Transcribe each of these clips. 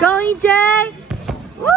Go EJ! Woo!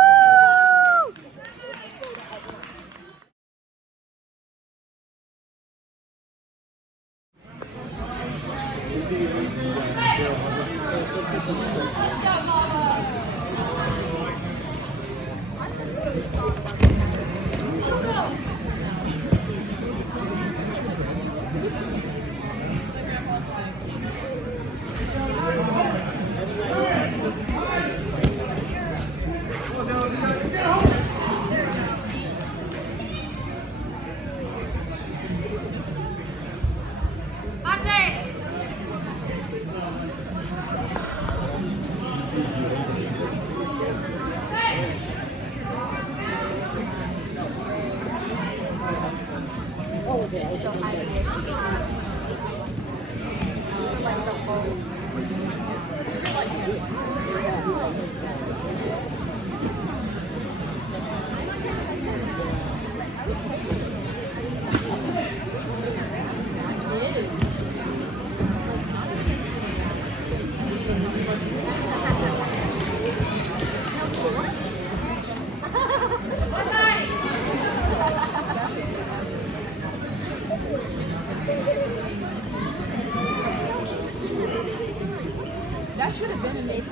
That should have been a made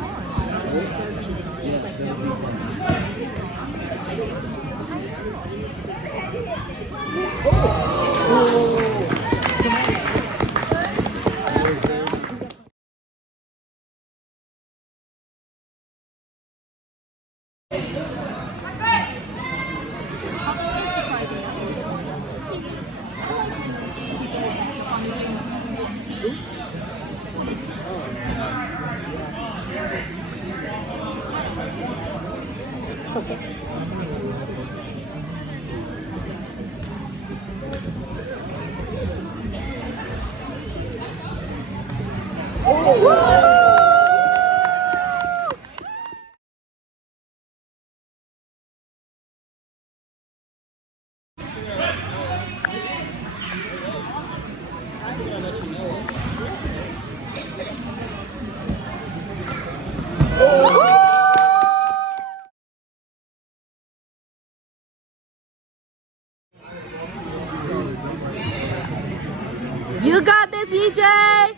You got this, EJ!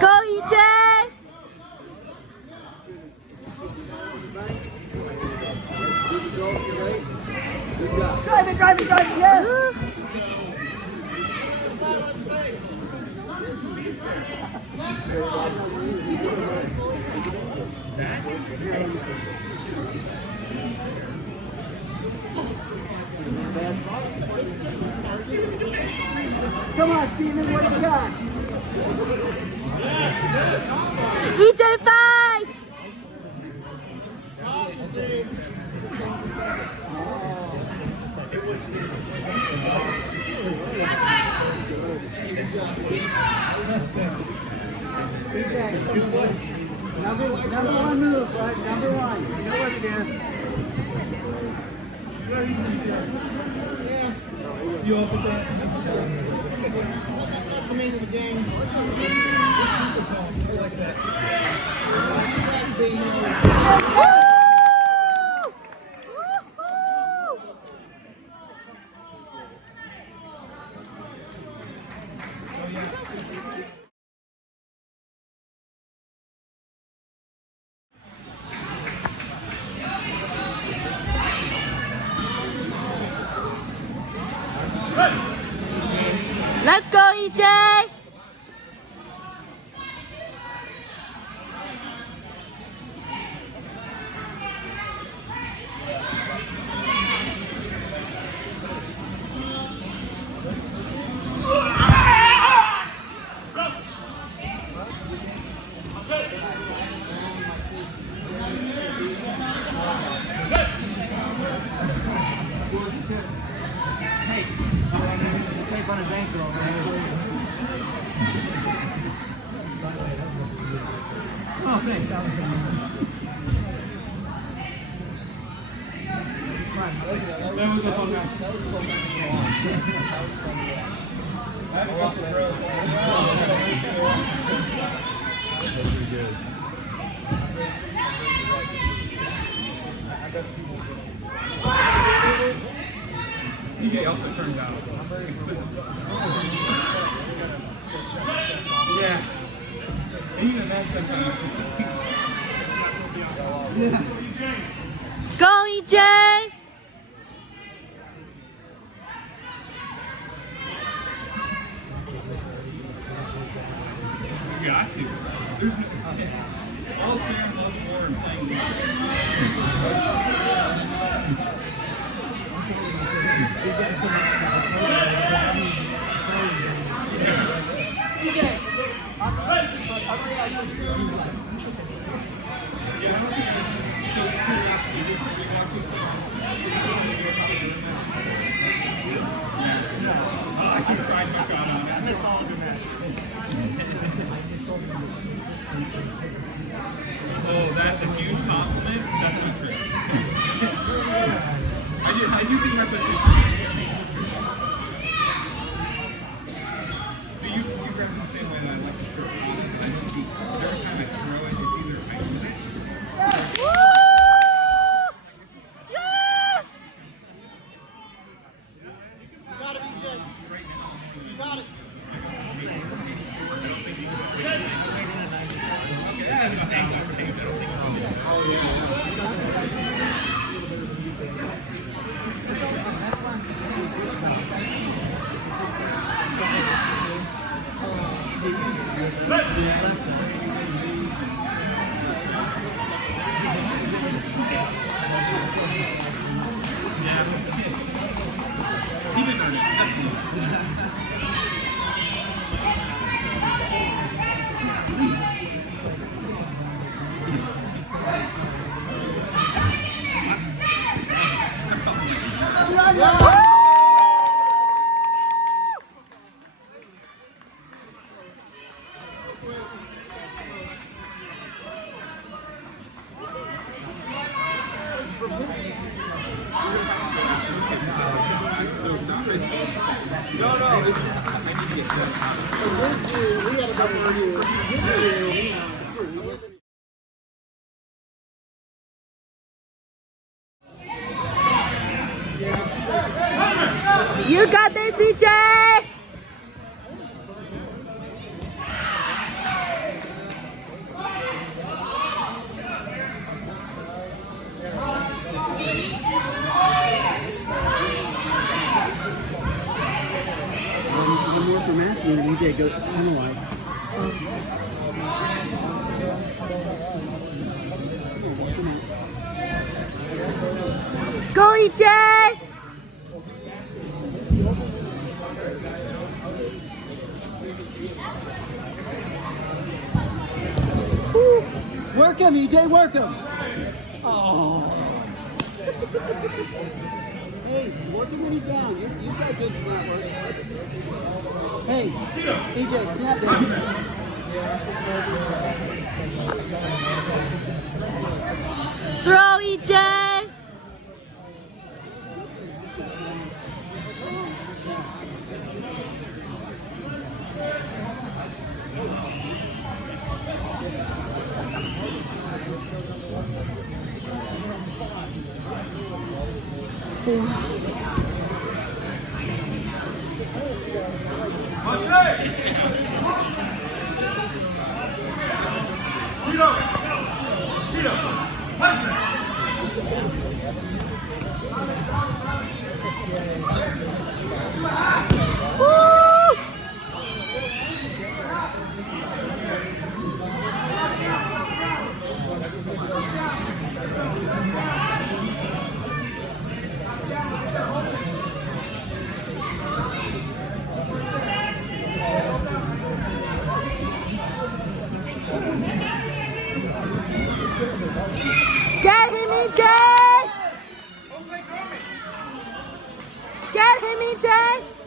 Go EJ! Drive it, yes! Come on, Steven, what do you got? EJ, fight! Number one move, bud. Number one. You know what it is. You also think? I mean, the game. It's super calm. I like that. Let's go, EJ! Tape on his ankle. Oh, thanks. That was a fun match. I haven't got the throw. That's pretty good. DJ also turns out exquisite. Yeah. And even that sometimes. Yeah. Go, EJ! You got to. There's no, all fans love more and playing I should have tried my shot on it. I missed all of your matches. Oh, that's a huge compliment. That's not true. I do think that's a so you grab it the same way that I like to throw it. I don't think every time I throw it, it's either I move it. Woo! Yes! You got it, EJ. You got it. He didn't earn it. So it's not rich. No, it's We got to go over here. You got this, EJ! One more for Matthew, and EJ goes penalized. Go, EJ! Work him, EJ, work him. Oh. Hey, work him when he's down. You've got good flat work. Hey, EJ, snap down. Throw, EJ! Get him, EJ! Get him, EJ!